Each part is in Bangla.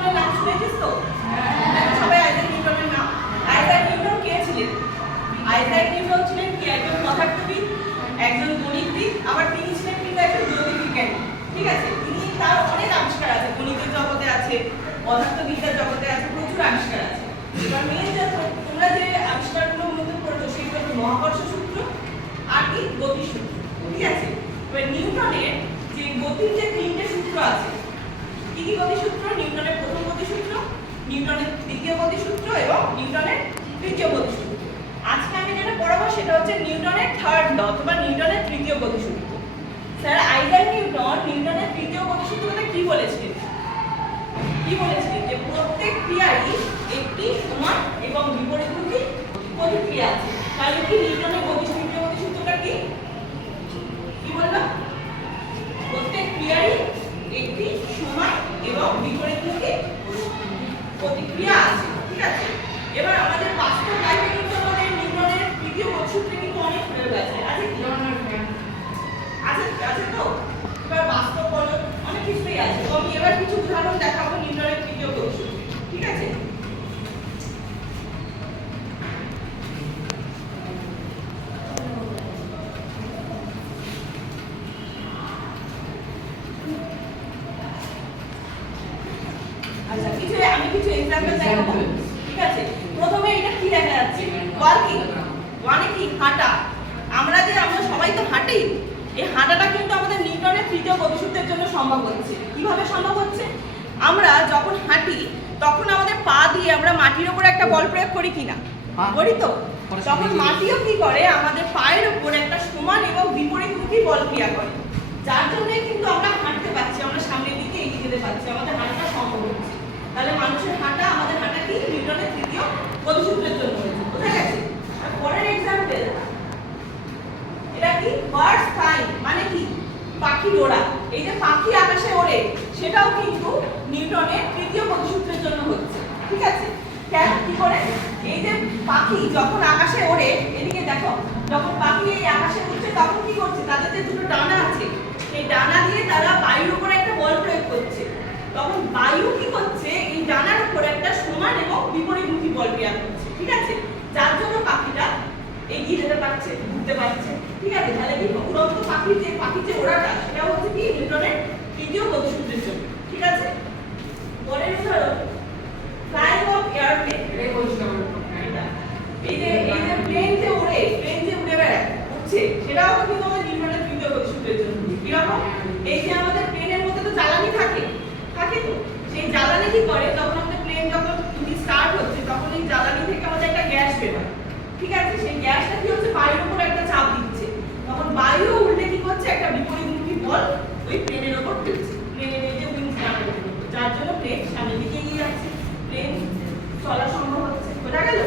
নিউটনের নাম শুনেছিস তো? সবাই আইজাক নিউটনের নাম। আইজাক নিউটন কে ছিলেন? আইজাক নিউটন ছিলেন কি একজন পদার্থবিদ, একজন গণিতবিদ, আবার তিনি ছিলেন কিন্তু একজন জ্যোতির্বিজ্ঞানী। ঠিক আছে, তিনি তার অনেক আবিষ্কার আছে, গণিতের জগতে আছে, পদার্থবিদ্যার জগতে আছে, প্রচুর আবিষ্কার আছে। এবার মেন যে তোমরা যে আবিষ্কারগুলোর মধ্যে পড়ছো সেগুলো হচ্ছে মহাকর্ষ সূত্র আর কি গতি সূত্র। ঠিক আছে, এবার নিউটনের যে গতির যে তিনটে সূত্র আছে, কি কি গতি সূত্র? নিউটনের প্রথম গতি সূত্র, নিউটনের দ্বিতীয় গতি সূত্র এবং নিউটনের তৃতীয় গতি সূত্র। আজকে আমি যেটা পড়াবো সেটা হচ্ছে নিউটনের থার্ড ল অথবা নিউটনের তৃতীয় গতি সূত্র। স্যার আইজাক নিউটন নিউটনের তৃতীয় গতি সূত্রতে কি বলেছিলেন? কি বলেছিলেন যে প্রত্যেক ক্রিয়ারই একটি সমান এবং বিপরীতমুখী প্রতিক্রিয়া আছে। তাহলে কি নিউটনের তৃতীয় গতি সূত্রটা কি? কি বললাম? প্রত্যেক ক্রিয়ারই একটি সমান এবং বিপরীতমুখী প্রতিক্রিয়া আছে। ঠিক আছে, এবার আমাদের বাস্তব লাইফে কিন্তু আমাদের নিউটনের তৃতীয় গতি সূত্রে কিন্তু অনেক প্রয়োগ আছে। আছে কি? আছে তো? এবার বাস্তব বলো অনেক কিছুই আছে। তো আমি এবার কিছু উদাহরণ দেখাবো নিউটনের তৃতীয় গতি সূত্র। ঠিক আছে, আচ্ছা আমি কিছু एग्जांपल দেখাবো। ঠিক আছে, প্রথমে এটা কি দেখা যাচ্ছে? ওয়াকিং মানে কি? হাঁটা। আমরা সবাই তো হাঁটি। এই হাঁটাটা কিন্তু আমাদের নিউটনের তৃতীয় গতিসূত্রের জন্য সম্ভব হচ্ছে। কিভাবে সম্ভব হচ্ছে? আমরা যখন হাঁটি তখন আমাদের পা দিয়ে আমরা মাটির উপরে একটা বল প্রয়োগ করি কিনা? করি তো। তখন মাটিও কি করে? আমাদের পায়ের উপর একটা সমান এবং বিপরীতমুখী বল ক্রিয়া করে, যার জন্য কিন্তু আমরা হাঁটতে পারছি, আমরা সামনের দিকে এগিয়ে যেতে পারছি, আমাদের হাঁটা সম্ভব হচ্ছে। তাহলে মানুষের হাঁটা, আমাদের হাঁটা কি নিউটনের তৃতীয় গতিসূত্রের জন্য হয়েছে। বোঝা গেছে? আর পরের एग्जांपल, এটা কি? বার্ডস ফ্লাইং মানে কি? পাখির ওড়া। এই যে পাখি আকাশে ওড়ে সেটাও কিন্তু নিউটনের তৃতীয় গতিসূত্রের জন্য হচ্ছে। ঠিক আছে, কেন? কি করে? এই যে পাখি যখন আকাশে ওড়ে, এদিকে দেখো, যখন পাখি এই আকাশে উঠছে তখন কি করছে? তাদের যে দুটো ডানা আছে, এই ডানা দিয়ে তারা বায়ুর উপরে একটা বল প্রয়োগ করছে। তখন বায়ু কি করছে? এই ডানার উপর একটা সমান এবং বিপরীতমুখী বল ক্রিয়া করছে। ঠিক আছে, যার জন্য পাখিটা এগিয়ে যেতে পারছে, ঘুরতে পারছে। ঠিক আছে, তাহলে কি উড়ন্ত পাখির যে ওড়াটা সেটা হচ্ছে কি নিউটনের তৃতীয় গতিসূত্রের জন্য। ঠিক আছে, পরের উদাহরণ, ফ্লাইং অফ এয়ারপ্লেন। এই যে প্লেন যে উড়ে বেড়ায়, উঠছে, সেটাও কিন্তু আমাদের নিউটনের তৃতীয় গতিসূত্রের জন্য। কিরকম? এই যে আমাদের প্লেনের মধ্যে তো জ্বালানি থাকে তো, সেই জ্বালানি কি করে? তখন আমাদের প্লেন যখন স্টার্ট হচ্ছে তখন এই জ্বালানি থেকে আমাদের একটা গ্যাস বের হয়। ঠিক আছে, সেই গ্যাসটা কি হচ্ছে? বায়ুর উপর একটা চাপ দিচ্ছে। তখন বায়ু উল্টে কি করছে? একটা বিপরীতমুখী বল ওই প্লেনের উপর ফেলছে, প্লেনের এই যে উইংস নামে, যার জন্য প্লেন সামনের দিকে এগিয়ে যাচ্ছে, প্লেন চলা সম্ভব হচ্ছে। বোঝা গেল?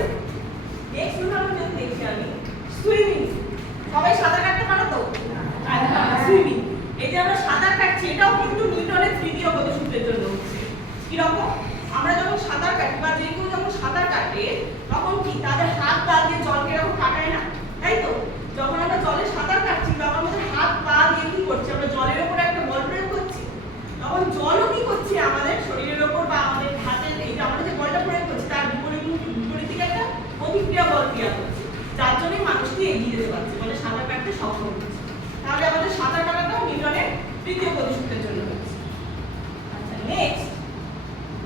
নেক্সট উদাহরণ যদি দেখি আমি, সুইমিং। সবাই সাঁতার কাটতে পারো তো? সুইমিং, এই যে আমরা সাঁতার কাটছি এটাও কিন্তু নিউটনের তৃতীয় গতিসূত্রের জন্য হচ্ছে। কিরকম? আমরা যখন সাঁতার কাটি বা যে কেউ যখন সাঁতার কাটে তখন কি তাদের হাত পা দিয়ে জলকে এরকম কাটায় না? তাই তো? যখন আমরা জলে সাঁতার কাটছি তখন আমাদের হাত পা দিয়ে কি করছে? আমরা জলের উপর একটা বল প্রয়োগ করছি। তখন জলও কি করছে? আমাদের শরীরের উপর বা আমাদের হাতের এই যে আমরা যে বলটা প্রয়োগ করছি তার বিপরীতে একটা প্রতিক্রিয়া বল ক্রিয়া করছে, যার জন্য মানুষটি এগিয়ে যেতে পারছে, মানে সাঁতার কাটতে সক্ষম হচ্ছে। তাহলে আমাদের সাঁতার কাটাটাও নিউটনের তৃতীয় গতিসূত্রের জন্য হচ্ছে। আচ্ছা, নেক্সট,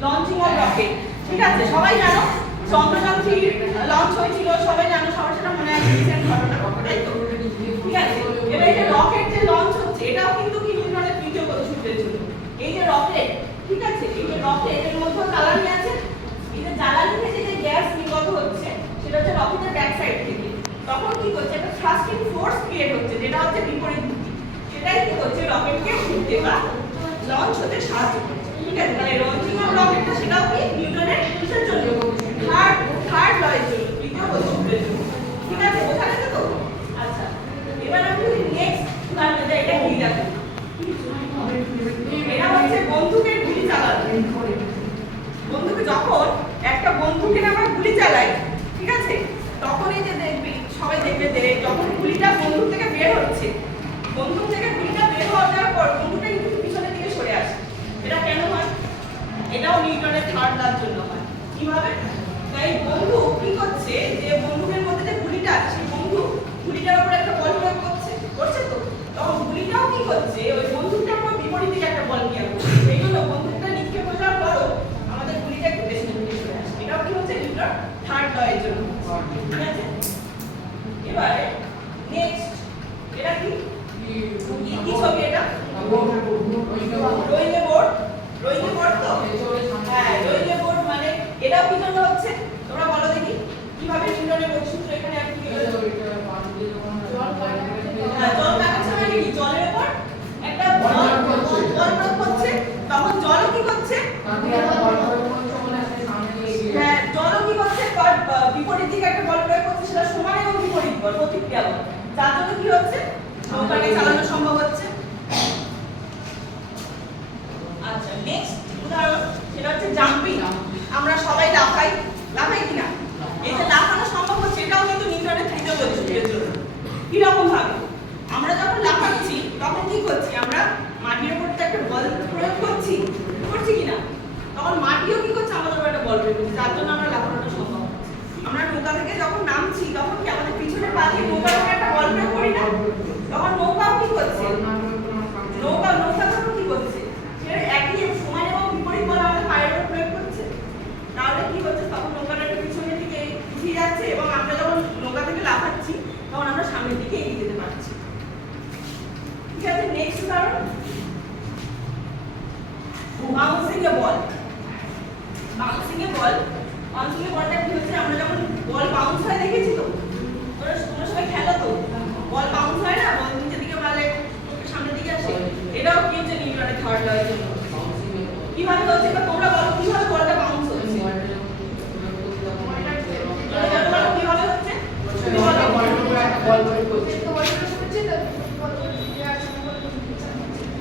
লঞ্চিং অফ রকেট। ঠিক আছে, সবাই জানো চন্দ্রযান 3 লঞ্চ হয়েছিল, সবাই জানো, সবার সেটা মনে আছে রিসেন্ট ঘটনা, তাই তো? ঠিক আছে, এবার এই যে রকেট যে লঞ্চ হচ্ছে এটাও কিন্তু কি নিউটনের তৃতীয় গতিসূত্রের জন্য। এই যে রকেট, ঠিক আছে, এই যে রকেট এর মধ্যে জ্বালানি আছে, এই যে জ্বালানি থেকে যে গ্যাস নির্গত হচ্ছে সেটা হচ্ছে রকেটের ব্যাক সাইড থেকে। তখন কি করছে? একটা থ্রাস্টিং ফোর্স ক্রিয়েট হচ্ছে, যেটা হচ্ছে বিপরীতমুখী। সেটাই কি করছে? রকেটকে ঘুরতে বা লঞ্চ হতে সাহায্য করছে। ঠিক আছে, তাহলে লঞ্চিং অফ রকেটটা সেটাও কি নিউটনের কিসের জন্য? থার্ড ল এর জন্য, তৃতীয় গতিসূত্রের জন্য। ঠিক আছে, বোঝা গেছে তো? আচ্ছা, এবার আমি নেক্সট উদাহরণ যাই। এটা কি দেখো, এটা হচ্ছে বন্দুকের গুলি চালানো। বন্দুকে যখন একটা বন্দুকের আমরা গুলি চালাই, ঠিক আছে, তখন এই যে সবাই দেখবে যে যখন গুলিটা বন্দুক থেকে বের হচ্ছে, বন্দুক থেকে গুলিটা বের হওয়ার পর বন্দুকটা কিন্তু পিছনের দিকে সরে আসে। এটা কেন হয়? এটাও নিউটনের থার্ড লার জন্য হয়। কিভাবে? তাই বন্ধু কি করছে, যে বন্ধুদের মধ্যে যে গুলিটা আছে সেই বন্ধু গুলিটার উপর একটা বল প্রয়োগ করছে তো তখন গুলিটাও কি করছে ওই বন্ধুটার উপর বিপরীত দিকে একটা বল নিয়ে আসছে। এই জন্য বন্ধুটা নিক্ষেপ হয়ে যাওয়ার পরও আমাদের গুলিটা একটু বেশি দূরে চলে আসে। এটাও কি হচ্ছে নিউটন থার্ড ল এর জন্য। ঠিক আছে, এবারে নেক্সট এটা কি কি ছবি? এটা রোইং বোর্ড। রোইং বোর্ড তো হ্যাঁ, রোইং বোর্ড মানে এটাও কি জন্য হচ্ছে তোমরা বলো দেখি কিভাবে নিউটনের গতিসূত্র এখানে অ্যাপ্লিকেবল? হ্যাঁ, জল দেখাচ্ছে মানে কি জলের উপর একটা বল প্রয়োগ করছে, তখন জলও কি করছে? হ্যাঁ, জলও কি করছে? বিপরীত দিকে একটা বল প্রয়োগ করছে, সেটা সমান এবং বিপরীত বল, প্রতিক্রিয়া বল, যার জন্য কি হচ্ছে নৌকাকে চালানো সম্ভব হচ্ছে। আচ্ছা, নেক্সট উদাহরণ সেটা হচ্ছে জাম্পিং। আমরা সবাই লাফাই কিনা? এই যে লাফানো সম্ভব হচ্ছে এটাও কিন্তু নিউটনের তৃতীয় গতিসূত্রের জন্য। কিরকম ভাবে? আমরা যখন লাফাচ্ছি তখন কি করছি? আমরা মাটির উপর একটা বল প্রয়োগ করছি কিনা? তখন মাটিও কি করছে? আমাদের উপর একটা বল প্রয়োগ করছে, যার জন্য আমরা লাফানোটা সম্ভব হচ্ছে। আমরা নৌকা থেকে যখন নামছি তখন কি আমাদের পিছনে পা দিয়ে নৌকার উপর একটা বল প্রয়োগ করি না? তখন নৌকাও কি করছে? নৌকা তখন কি করছে? সে একই সমান এবং বিপরীত বল আমাদের পায়ের উপর প্রয়োগ করছে। তাহলে কি হচ্ছে? তখন নৌকাটা একটু পিছনের দিকে এগিয়ে যাচ্ছে এবং আমরা যখন নৌকা থেকে লাফাচ্ছি তখন আমরা সামনের দিকে এগিয়ে যেতে পারছি। ঠিক আছে, নেক্সট উদাহরণ বাউন্সিং এ বল। বাউন্সিং এ বলটা কি হচ্ছে? আমরা যখন বল বাউন্স হয় দেখেছি তো, তোমরা সবাই খেলো তো, বল বাউন্স হয় না, বল নিচের দিকে মারলে সামনের দিকে আসে। এটাও কি হচ্ছে নিউটনের থার্ড ল এর জন্য। কিভাবে হচ্ছে এটা তোমরা বলো, কিভাবে বলটা বাউন্স হচ্ছে? কিভাবে হচ্ছে? তুমি বলো।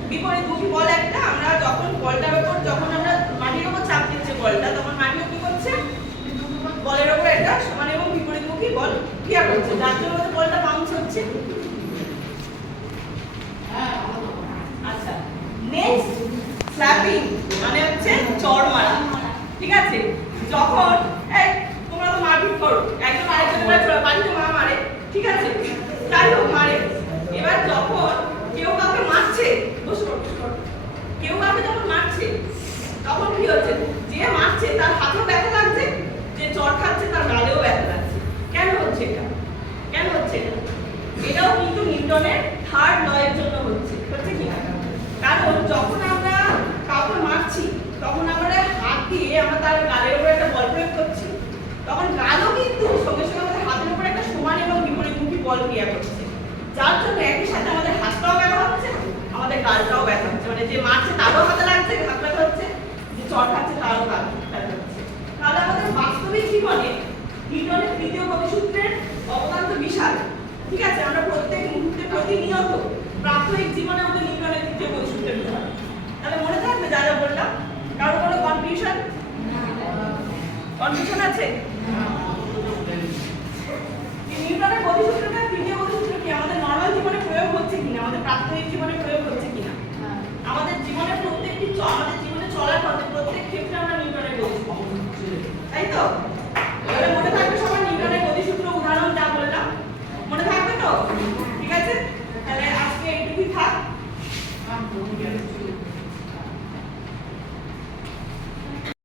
বিপরীতমুখী বল একটা, আমরা যখন বলটার উপর যখন আমরা মাটির উপর চাপ দিচ্ছি বলটা, তখন মাটিও কি করছে? বলের উপর একটা সমান এবং বিপরীতমুখী বল ক্রিয়া করছে, যার জন্য বলটা বাউন্স হচ্ছে। আচ্ছা, নেক্সট স্ল্যাপিং মানে হচ্ছে চড় মারা। ঠিক আছে, যখন এই তোমরা তো মারপিট করো, একদম আরেকজনের বাড়িতে মা মারে, ঠিক আছে, যাই হোক মারে। এবার যখন কেউ কাউকে মারছে, কেউ কাউকে যখন মারছে তখন কি হচ্ছে? যে মারছে তার হাতেও ব্যথা লাগছে, যে চড় খাচ্ছে তার গালেও ব্যথা লাগছে। কেন হচ্ছে এটা? এটাও কিন্তু নিউটনের থার্ড ল এর জন্য হচ্ছে কি না? কারণ যখন আমরা কাউকে মারছি তখন আমরা হাত দিয়ে আমরা তার গালের উপর একটা বল প্রয়োগ করছি, তখন গালও কিন্তু সঙ্গে সঙ্গে আমাদের হাতের উপর একটা সমান এবং বিপরীতমুখী বল ক্রিয়া করছে, যার জন্য একই সাথে আমাদের হাতটাও ব্যথা হচ্ছে, আমাদের গালটাও ব্যথা হচ্ছে। মানে যে মারছে তারও হাতে লাগছে, হাত ব্যথা হচ্ছে, যে চড় খাচ্ছে তারও ব্যথা হচ্ছে। তাহলে আমাদের বাস্তবিক জীবনে নিউটনের তৃতীয় গতিসূত্রের অবদান তো বিশাল। ঠিক আছে, আমরা প্রত্যেক মুহূর্তে প্রতিনিয়ত প্রাথমিক জীবনে আমাদের নিউটনের তৃতীয় গতিসূত্রের ব্যবহার। তাহলে মনে থাকবে যা যা বললাম? কারো কোনো কনফিউশন আছে?